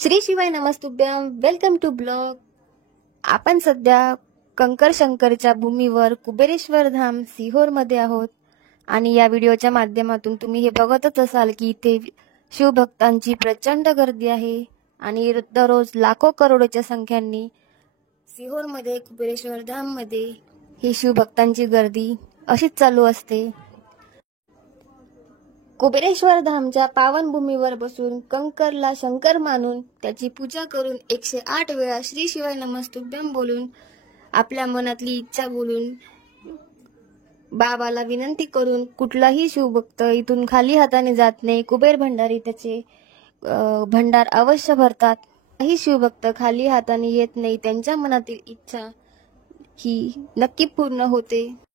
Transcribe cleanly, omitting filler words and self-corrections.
श्री शिवाय नमस्तुभ्यम. Welcome to blog. आपण सध्या कंकर शंकरच्या भूमीवर कुबेरेश्वर धाम सिहोर मध्ये आहोत आणि या व्हिडिओच्या माध्यमातून तुम्ही हे बघतच असाल की इथे शिवभक्तांची प्रचंड गर्दी आहे आणि दररोज लाखो करोडोच्या संख्यांनी सिहोर मध्ये कुबेरेश्वर धाम मध्ये ही शिवभक्तांची गर्दी अशीच चालू असते. कुबेरेश्वर धामच्या पावनभूमीवर बसून कंकरला शंकर मानून त्याची पूजा करून 108 वेळा श्री शिवाय नमस्तुभ्यम बोलून आपल्या मनातली इच्छा बोलून बाबाला विनंती करून कुठलाही शिवभक्त इथून खाली हाताने जात नाही. कुबेर भंडारी त्याचे भंडार अवश्य भरतात. काही शिवभक्त खाली हाताने येत नाही. त्यांच्या मनातील इच्छा ही नक्की पूर्ण होते.